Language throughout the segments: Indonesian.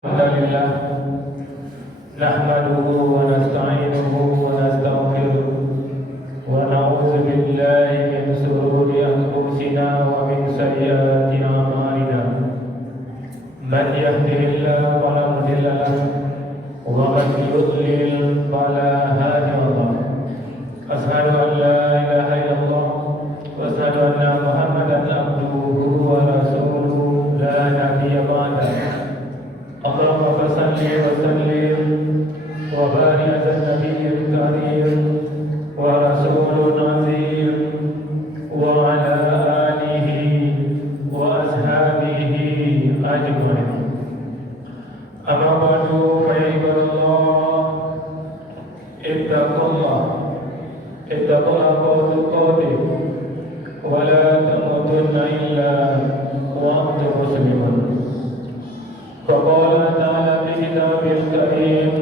Alhamdulillah nahmaduhu wa nasta'inuhu wa nastaghfiruh wa na'udzu billahi min shururi anfusina wa min sayyiati a'malina man yahdihillahu fala mudilla lahu wa man yudlil fala hadiya lahu asyhadu an la ilaha illallah wa asyhadu anna muhammadan abduhu wa rasuluhu la nabiyya ba'dahu Allahumma salli wa sallim wa barik ala nabiyil karim wa rasulun azim wa ala alihi wa ashabihi ajma'in. Amma ba'du fa ya ibadallah ittaqullah qawli wa la tamutunna illa wa antum muslimun. فقال تعالى في كتابه الكريم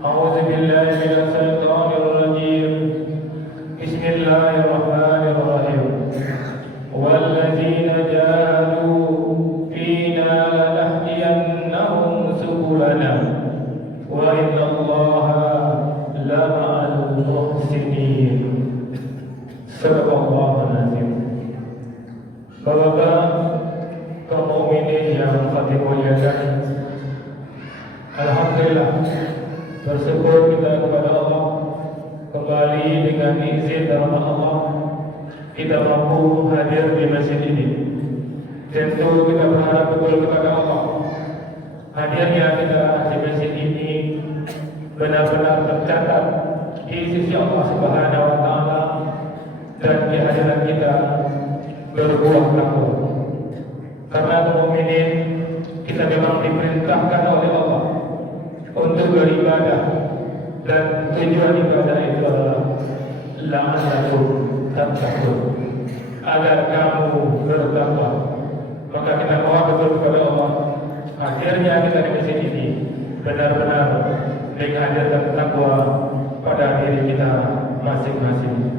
أعوذ بالله من الشيطان الرجيم بسم الله الرحمن الرحيم والذين جاهدوا فينا لنهدينهم سبلنا وإن الله لمع المحسنين صدق الله العظيم. Bapak kaum mukminin yang kami muliakan, alhamdulillah bersyukur kita kepada Allah kembali dengan izin dan rahmat Allah kita mampu hadir di masjid ini. Tentu kita berharap betul kepada Allah hadirnya kita di masjid ini benar-benar tercatat di sisi Allah Subhanahu wa taala dan kehadiran kita berbuah takwa. Karena mukminin kita memang diperintahkan oleh Allah untuk beribadah dan tujuan ibadah itu adalah la'allakum tattaqun, agar kamu bertakwa. Maka kita mohon betul kepada Allah akhirnya kita di masjid ini benar-benar menghadirkan takwa pada diri kita masing-masing.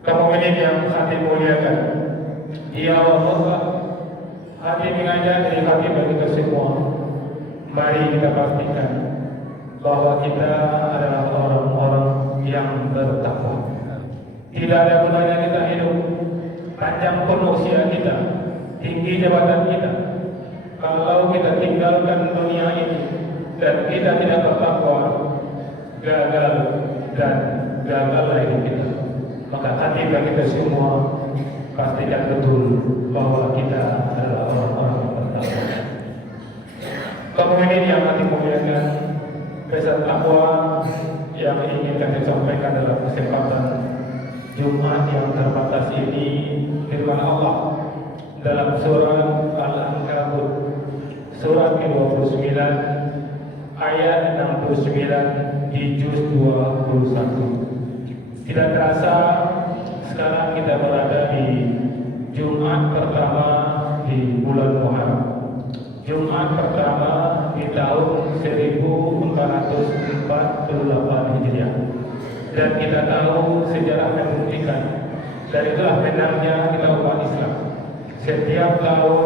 Kaum mukminin yang hati muliakan, ya Allah, hati mengajak dari hati bagi kita semua. Mari kita pastikan bahwa kita adalah orang-orang yang bertakwa. Tidak ada gunanya kita hidup panjang pun usia kita, tinggi jabatan kita, kalau kita tinggalkan dunia ini dan kita tidak bertakwa, gagal dan gagallah hidup kita. Maka hati bagi kita semua pastikan betul bahwa kita adalah orang-orang yang bertakwa. Kaum mukminin yang hati muliakan, pesan takwa yang ingin kami sampaikan dalam kesempatan Jumat yang terbatas ini, firman Allah dalam surah Al-Ankabut surah ke-29 ayat 69 di juz 21. Tidak terasa sekarang kita berada di Jumat pertama di bulan Muharram, Jumat pertama di tahun 1448 Hijriah. Dan kita tahu sejarah membuktikan dari itulah benarnya kita umat Islam. Setiap tahun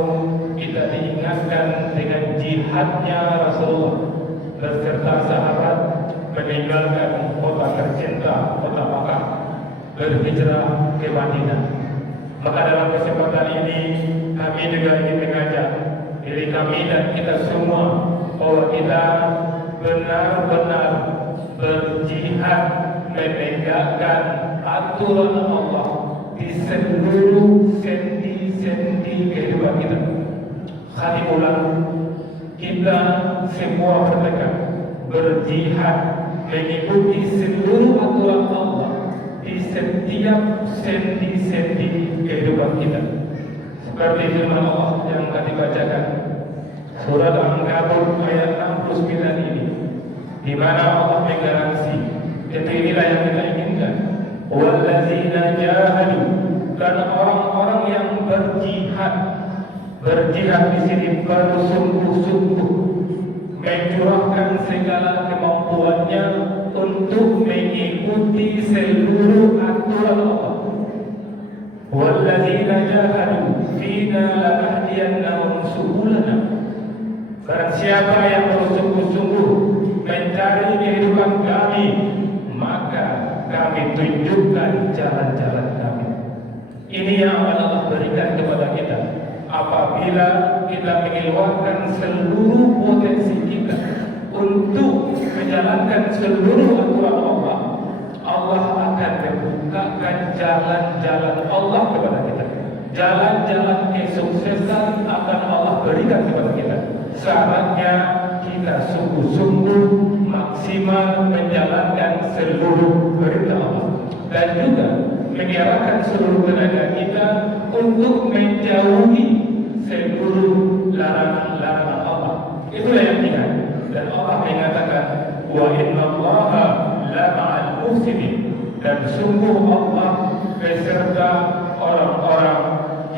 kita diingatkan dengan jihadnya Rasulullah beserta sahabat meninggalkan kota tercinta, kota Makkah, berhijrah ke Madinah. Maka dalam kesempatan ini kami juga ingin mengajak diri kami dan kita semua bahwa kita benar-benar berjihad menegakkan aturan Allah di seluruh sendi-sendi kehidupan kita. Kali ulang, kita semua bertekad berjihad mengikuti seluruh aturan Allah di setiap sendi-sendi kehidupan kita. Seperti firman Allah yang tadi bacakan surat Al-Ankabut ayat 69 ini, di mana Allah menggaransi itu inilah yang kita inginkan. Wallazina jahadu, dan orang-orang yang berjihad. Berjihad di sini bersungguh-sungguh mencurahkan segala kemampuannya untuk mengikuti seluruh aturan Allah. Wallazina jahadu fina lanahdiyannahum subulana. Barang siapa yang bersungguh-sungguh mencari kehidupan kami, maka kami tunjukkan jalan-jalan kami. Ini yang akan Allah berikan kepada kita apabila kita mengeluarkan seluruh potensi kita untuk menjalankan seluruh aturan Allah. Allah akan membukakan jalan-jalan Allah kepada kita. Jalan-jalan kesuksesan akan Allah berikan kepada kita. Syaratnya kita sungguh-sungguh maksimal menjalankan seluruh perintah Allah dan juga mengerahkan seluruh tenaga kita untuk menjauhi seluruh larangan-larangan Allah. Itulah yang ingat. Dan Allah mengatakan, wa innallaha la ma'al muhsinin, dan sungguh Allah beserta orang-orang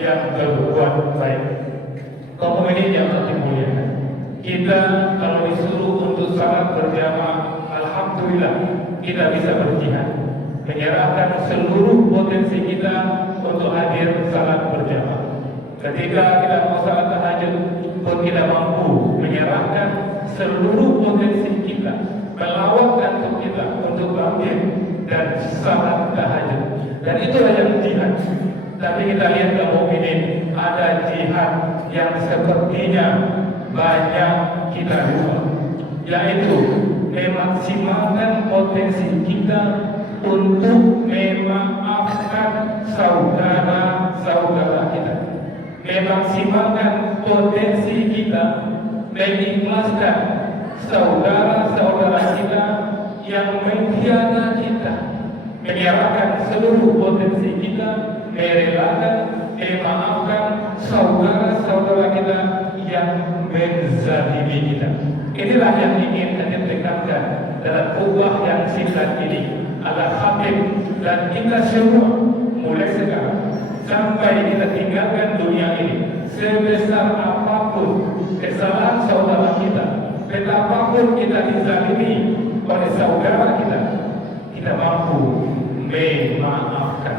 yang berbuat baik. Kaum mukminin yang termulia, kita kalau disuruh untuk salat berjamaah, alhamdulillah kita bisa berjihad, menyerahkan seluruh potensi kita untuk hadir salat berjamaah. Ketika kita mau salat tahajud pun kita mampu menyerahkan seluruh potensi kita, melawan kantor kita untuk bangkit dan salat tahajud. Dan itulah yang jihad. Tapi kita lihat kaum mukminin, ada jihad yang sepertinya banyak kita lupa, yaitu memaksimalkan potensi kita untuk memaafkan saudara-saudara kita, memaksimalkan potensi kita mengikhlaskan saudara-saudara kita yang mengkhianati kita, menyerahkan seluruh potensi kita, merelakan, memaafkan saudara-saudara kita yang menzalimi kita. Inilah yang ingin kita tekankan dalam khutbah yang singkat ini. Al-Khatib dan kita semua mulai sekarang sampai kita tinggalkan dunia ini, sebesar apapun kesalahan saudara kita, betapapun kita dizalimi oleh saudara kita, kita mampu memaafkan.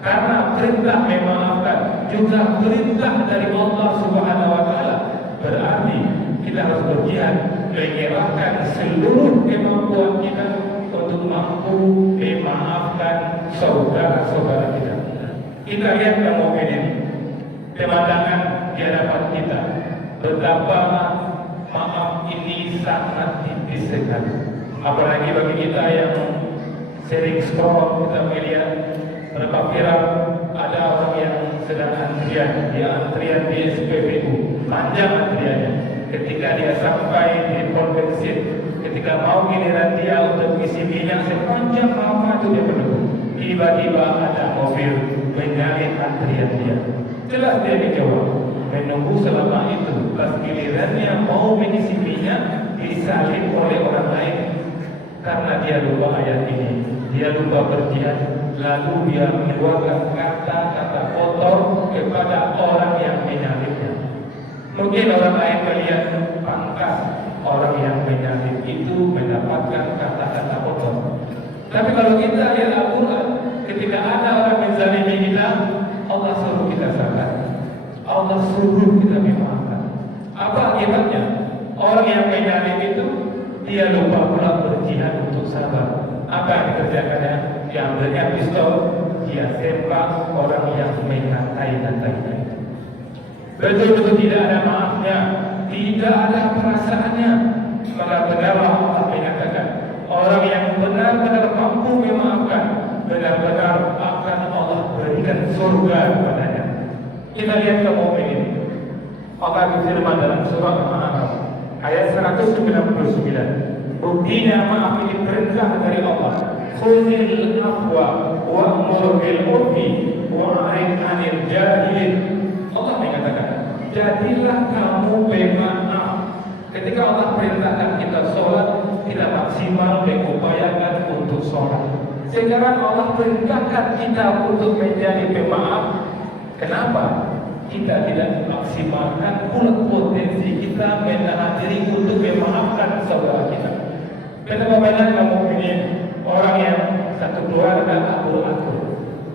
Karena perintah memaafkan juga perintah dari Allah Subhanahu wa Ta'ala. Berarti kita harus berjihad, mengerahkan seluruh kemampuan kita untuk mampu memaafkan saudara-saudara kita. Kita lihat kaum mukminin, pemandangan di hadapan kita, betapa maaf ini sangat tipis sekali. Apalagi bagi kita yang sering scroll, kita melihat berapa viral ada orang yang sedang antrian, antrian di SPBU, panjang antriannya. Ketika dia sampai di pom bensin, ketika mau giliran dia untuk isi minyak, sepanjang lama itu dia menunggu. Tiba-tiba ada mobil menyalip antrian dia. Jelas dia kecewa, menunggu selama itu. Pas gilirannya mau mengisi minyak, disalip oleh orang lain. Karena dia lupa ayat ini, dia lupa berjihad, lalu dia mengeluarkan kata-kata kotor kepada orang yang menyalipnya. Mungkin orang lain melihat pantas orang yang menyalip itu mendapatkan kata-kata kotor. Tapi kalau kita lihat Al-Quran, ketika ada orang menzalimi kita, Allah suruh kita sabar, Allah suruh kita memaafkan. Apa akibatnya? Orang yang menyalip itu dia lupa pula berjihad untuk sabar. Apa yang dikerjakannya? Diambilnya pistol, dia tembak orang yang mengatai-atainya. Betul-betul tidak ada maafnya, tidak ada perasaannya. Maka benar-benar Allah mengatakan, orang yang benar-benar mampu memaafkan, benar-benar akan Allah berikan surga kepadanya. Kita lihat kaum mukminin, Allah berfirman dalam surah Al-A'raf ayat 199. Buktinya maaf ini perintah dari Allah. Khudhil afwa wa'mur bil urfi wa'rid 'anil jahilin. Allah mengatakan, jadilah kamu pemaaf. Ketika Allah perintahkan kita sholat, kita maksimal mengupayakan untuk sholat. Sekarang Allah perintahkan kita untuk menjadi pemaaf. Kenapa? Kita tidak maksimalkan pula potensi kita menahan diri untuk memaafkan saudara kita. Betapa banyak kaum mukminin orang yang satu keluarga akur-akur.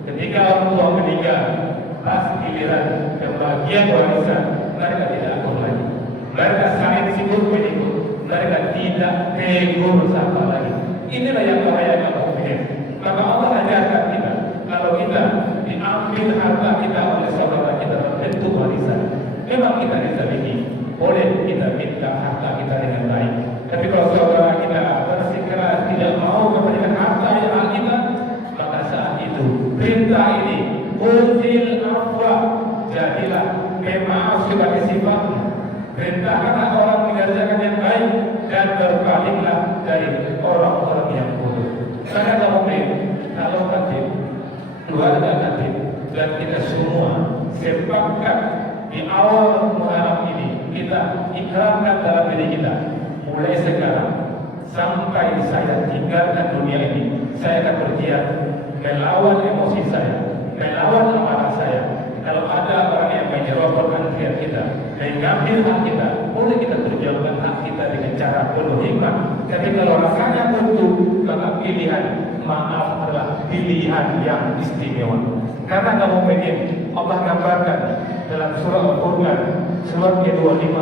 Ketika orang tua meninggal, pas giliran pembagian warisan, mereka tidak akur lagi. Mereka saling sibuk tidak tegur sapa lagi. Inilah yang bahaya kalau mukmin. Maka Allah ajarkan kita, kalau kita diambil harta kita oleh saudara kita bentuk warisan, memang kita rezeki, boleh kita minta harta kita dengan baik. Tapi kalau saudara kita bersikeras tidak mau memberikan harta yang hak kita, maka saat itu perintah ini Uzil afwa, jadilah pemaaf sebagai sifatmu. Perintahkanlah orang mengerjakan yang baik dan berpalinglah dari orang-orang yang bodoh. Karena kalau khatib, keluarga khatib dan kita semua sepakat di awal Muharram ini kita ikramkan dalam diri kita. Mulai sekarang sampai saya tinggalkan dunia ini, saya akan berjihad melawan emosi saya, melawan amarah saya. Kalau ada orang yang menyerobot antrian kita, mengambil hak kita, boleh kita perjuangkan hak kita dengan cara penuh hikmah. Tapi kalau rasanya buntu, maka pilihan maaf adalah pilihan yang istimewa. Karena kamu ingin, Allah gambarkan dalam surah Al-Quran, surat ke-25,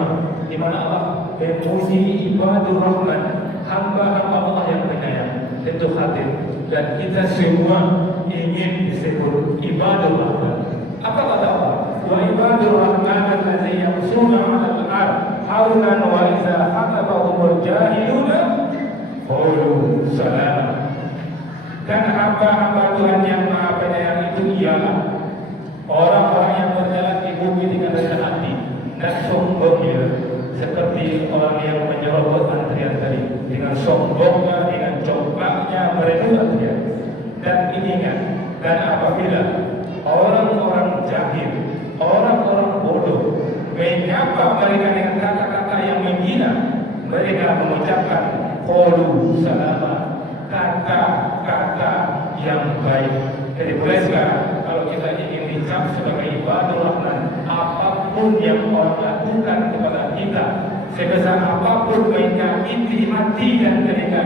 di mana Allah memuji ibadur rahman, hamba-hamba Allah yang penyayang, tentu khatir. Dan kita semua ingin disebut ibadur rahman. Apa kata Allah? Wa ibadur rahman allazi yamshuna 'alal ard hawlan wa idza khatabahumul jahiluna qalu salama. Dan hamba-hamba Tuhan yang Maha Penyayang itu ialah orang-orang yang berjalan di bumi dengan rendah hati dan sombongnya, seperti orang yang menyerobot antrian tadi dengan sombongnya, dengan combaknya merebut antrian. Dan ingat, dan apabila orang-orang jahil, orang-orang bodoh menyapa mereka dengan kata-kata yang menghina, mereka mengucapkan qalu salama, kata-kata yang baik. Jadi boleh sekarang kalau kita ingin dicap sebagai ibadur rahman, apapun yang orang lakukan kepada kita, sebesar apapun menyakiti hati dan telinga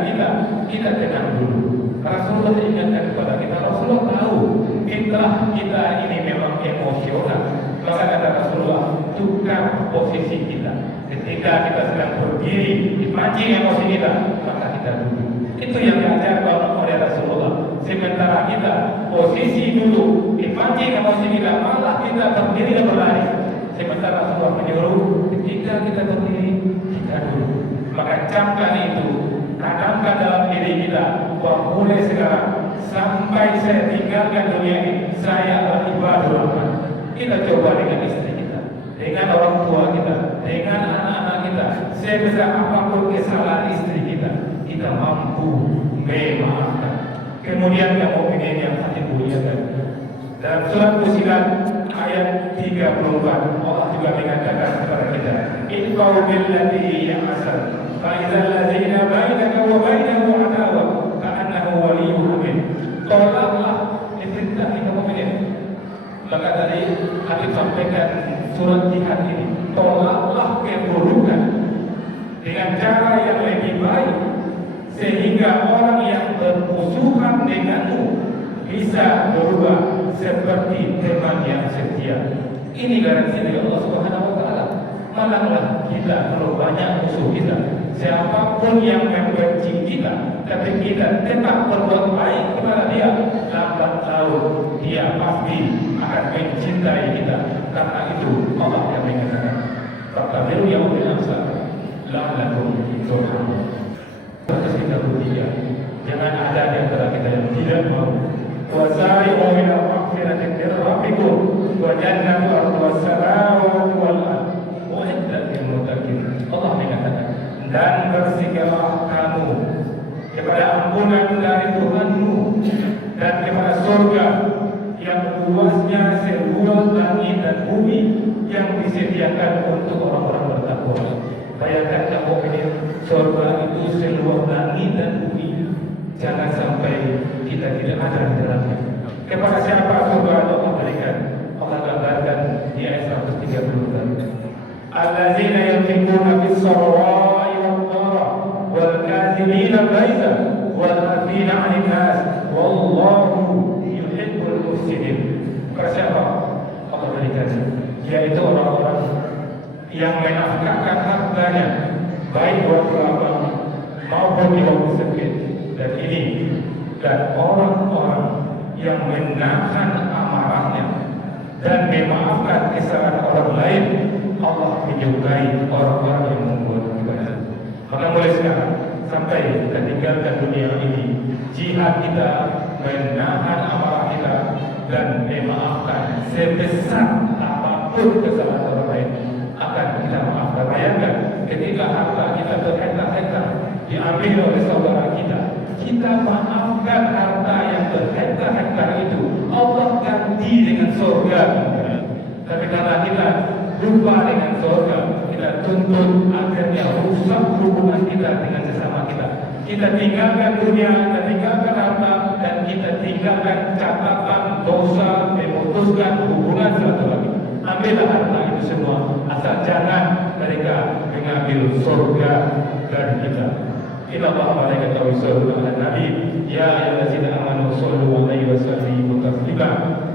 kita tenang dulu. Rasulullah ingatkan kepada kita, Rasulullah tahu fitrah kita ini memang emosional. Maka kata Rasulullah, tukar posisi kita. Ketika kita sedang berdiri, dipancing emosi kita, maka kita duduk. Itu yang diajarkan oleh Rasulullah. Sementara kita posisi dulu, dipancing emosi kita, malah kita berdiri dan berlari. Sementara Rasulullah menyuruh, ketika kita berdiri, kita duduk. Maka camkan itu, tanamkan dalam diri kita, bahwa mulai sekarang sampai saya tinggalkan dunia ini, saya adalah ibadur rahman. Kita coba dengan istri kita, dengan orang tua kita, dengan anak-anak kita, sebesar apapun kesalahan istri kita mampu memaafkan. Kemudian kamu ingin yang hati muliakan. Dalam surat Fussilat ayat 34, Allah juga mengatakan kepada kita, "Iqau billati hiya ahsan, fa idzal ladzina bainaka wa bainahu adawah ka'annahu waliyyun hamim." Tolaklah diperintah kita mukmin. Maka tadi Habib sampaikan surat jihad ini, tolaklah keburukan dengan cara yang lebih baik, sehingga orang yang bermusuhan denganmu bisa berubah seperti teman yang setia. Ini garansi dari Allah Subhanahu wa taala. Malanglah kita kalau banyak musuh kita, siapapun yang membenci kita, tapi kita tetap berbuat baik kepada dia, lambat laun dia pasti akan mencintai kita. Karena itu Allah yang mengatakan, "Faqadiru yaumil amsal la'allakum turhamun." Terus kita bertiga, jangan ada di antara kita yang tidak mau. Wasari'u ila maghfiratin min rabbikum wa jannatin 'arduha as-samawati wal ardh u'iddat lil muttaqin. Allah mengatakan, dan bersegeralah kamu kepada ampunan dari Tuhanmu dan kepada surga yang luasnya seluas langit dan bumi yang disediakan untuk orang-orang bertakwa. Bayangkan kamu ini, surga itu seluas langit dan bumi. Jangan sampai kita tidak ada di dalamnya. Kepada siapa surga Allah berikan? Allah gambarkan di ayat 130 tadi. Allazina yunfiquna bis-sarra'i wad-dharra wal kadhibina al-ghaiza wal 'afina 'anil nas wallahu yuhibbul muhsinin. Kepada siapa Allah berikan? Yaitu orang-orang yang menafkahkan hartanya baik buat ulama, maupun di waktu sakit. Dan orang-orang yang menahan amarahnya dan memaafkan kesalahan orang lain, Allah menyukai orang-orang yang membuat ibadah. Maka mulai sekarang sampai kita tinggalkan dunia ini, jihad kita menahan amarah kita dan memaafkan sebesar apapun kesalahan orang lain akan kita maafkan. Bayangkan ketika harta kita berhektar-hektar diambil oleh saudara kita, kita maafkan harta yang berhektar-hektar itu, Allah ganti dengan surga. Tapi karena kita lupa dengan surga, kita tuntut akhirnya rusak hubungan kita dengan sesama kita. Kita tinggalkan dunia, kita tinggalkan harta, dan kita tinggalkan catatan dosa, memutuskan hubungan silaturahmi. Ambillah harta itu semua, asal jangan mereka mengambil surga dari kita. Inna Allah malaikatahu yusholluna 'alan nabi ya ayyuhallazina amanu shollu 'alaihi wa sallimu taslima.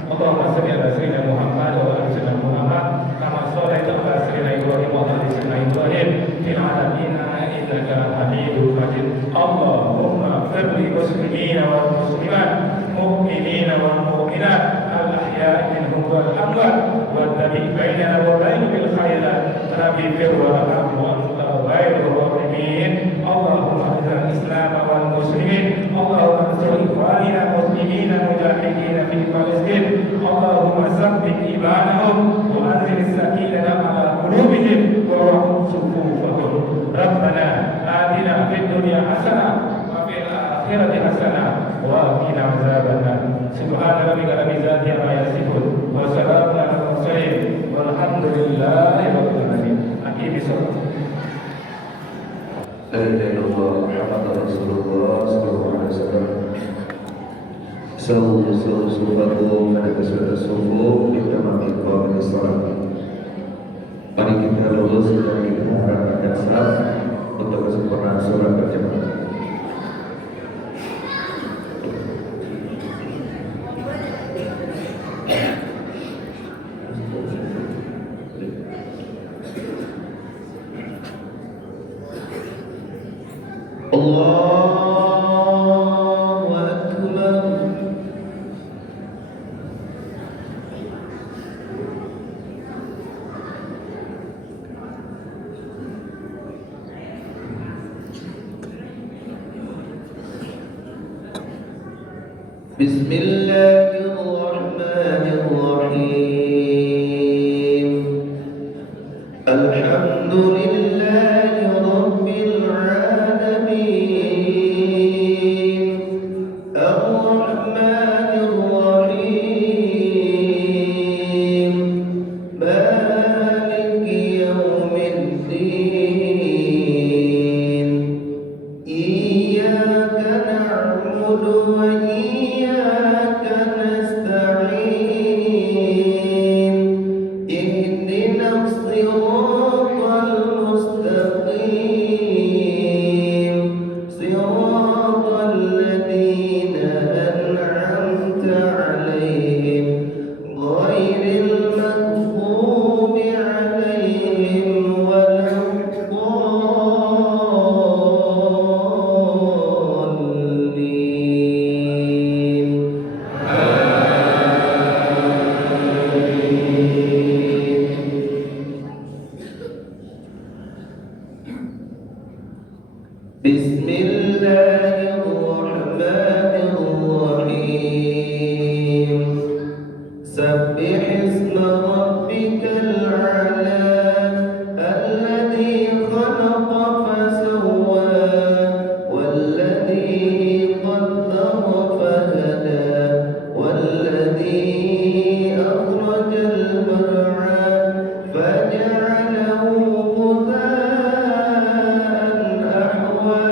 Allahumma shalli 'ala sayyidina Muhammad wa 'ala sayyidina Muhammad kama shallaita 'ala sayyidina Ibrahim wa 'ala sayyidina Ibrahim fil 'alamin innaka Hamidum Majid. Allahumma ighfir lil muslimina wal muslimat, mu'minina wal mu'minat, al-ahya'i minhum wal amwat, wa tabi' bainana wa bainahum bil khairat. Rabbi fir warham wa anta khairur rahimin. Allahumma izzil Islam wal muslimin. Allahumma ansur ikhwanina muslimina mujahidin fi Palestin. Allahumma sabbit imanahum wa anzil sakinata ala qulubihim wa rahum sufufahum. Rabbana atina fid dunya hasanah wa fil akhirati hasanah wa qina azabannar. Subhana rabbika rabbil izzati amma yasifun wa salamun alal mursalin walhamdulillahi rabbil alamin. Akhiri salat. La ilaha illallah Muhammadur Rasulullah sallallahu alaihi wasallam. Sallu sufakum pada kesudah subuh di tamam iqamah salat. Mari kita lulus dan kita harapkan salat untuk kesempurnaan salat berjamaah. Allahu Akbar. Bismillahirrahmanirrahim. Alhamdulillahi rabbil alamin. Ar-Rahmanir Rahim. Maliki yaumiddin. Iyyaka na'budu wa iyyaka nasta'in. Ihdinas siratal mustaqim. Siratal ladzina an'amta 'alaihim ghairil maghdubi 'alaihim waladdallin. Bismillahirrahmanirrahim. Sabbih isma rabbikal a'la alladzi khalaqa fasawwa walladzi qaddara fahada walladzi akhrajal mar'a faj'alahu ghutha'an ahwa.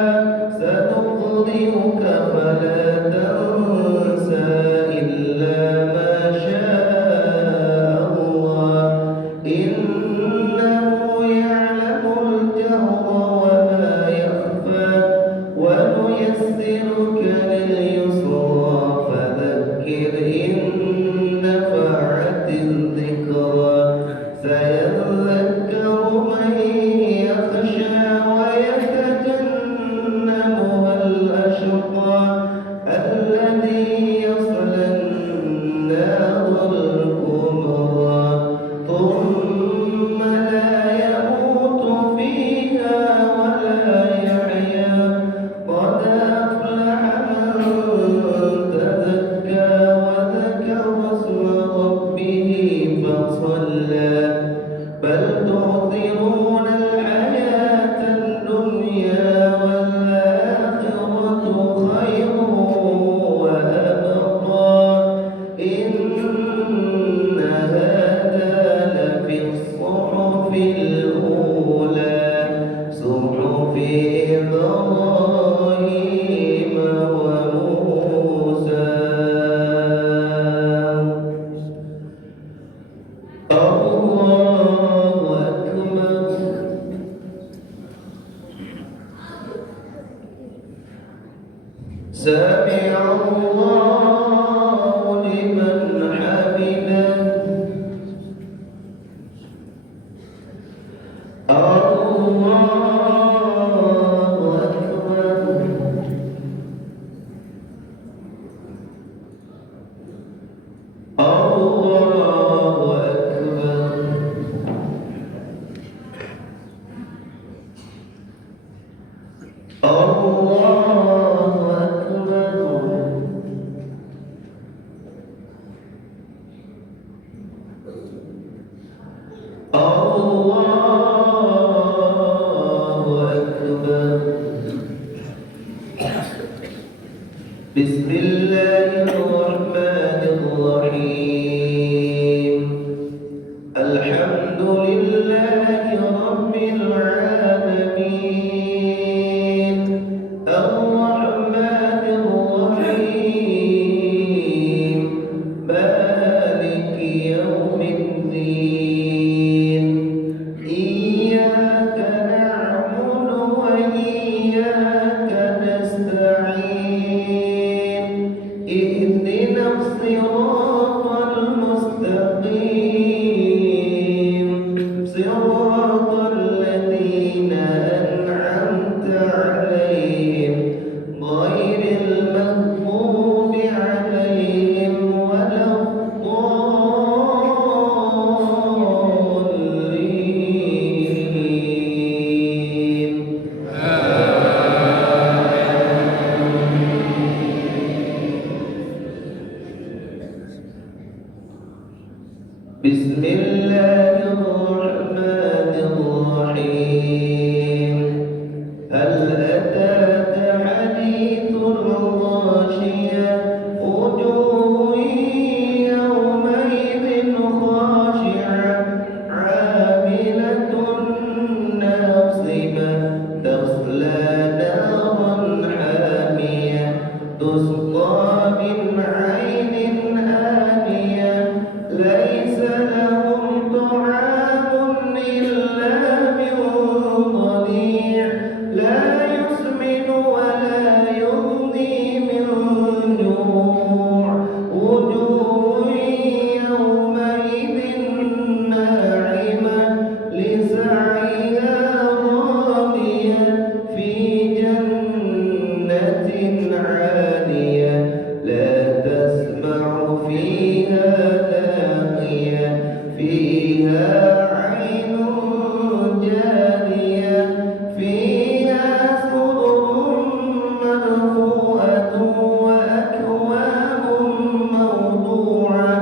إبراهيم وموسى الله أكبر سمع الله لمن حمده الله أكبر الله أكبر الله أكبر بسم الله الرحمن الرحيم الحمد لله رب العالمين الرحمن الرحيم مالك يوم الدين إياك نعبد وإياك نستعين اهدنا الصراط المستقيم صراط الذين أنعمت عليهم غير المغضوب عليهم ولا الضالين بسم الله الرحمن الرحيم هل أتاك حديث الغاشية وجوه يومئذ خاشعة عاملة ناصبة تصلى نارا حامية تسقى من عين آنية ليس لهم طعام إلا من ضريع لا يسمن ولا يغني من جوع وجوه يومئذ ناعمة لسعيها راضية في جنة عالية لا تسمع فيها لاغية فيها عين جارية فيها سرر مرفوعة وأكواب موضوعة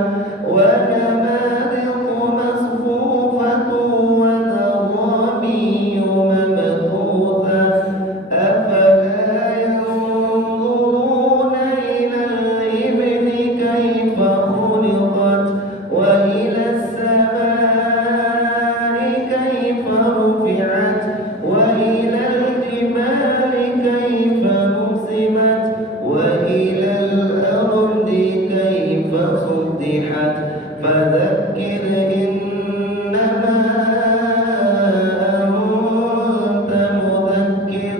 ونمارق مصفوفة وزرابي مبثوثة أفلا ينظرون إلى الإبل كيف خلقت وإلى السماء كيف رفعت وإلى الجبال كيف نصبت وإلى الأرض كيف سطحت فذكر إنما أنت مذكر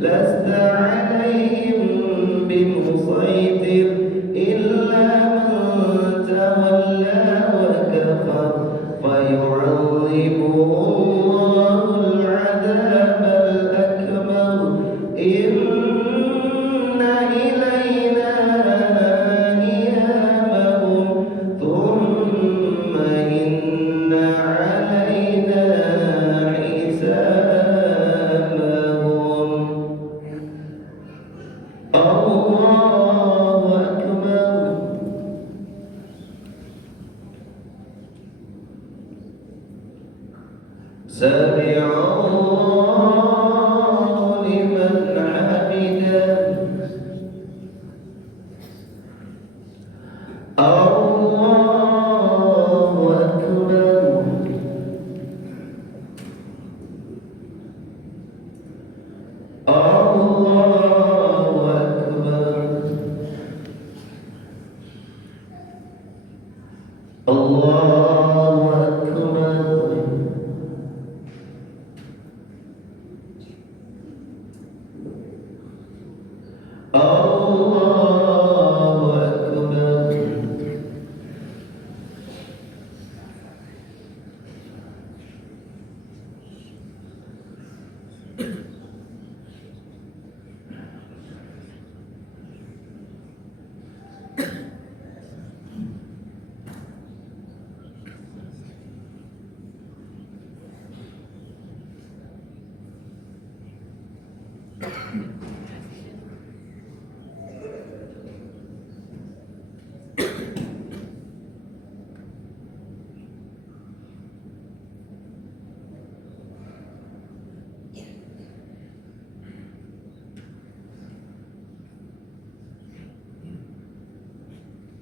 لست عليهم بمسيطر إلا من تولى وكفر فيعذبه الله العذاب الأكبر إن إلينا إيابهم ثم إن علينا حسابهم الله أكبر سمع الله لمن حمده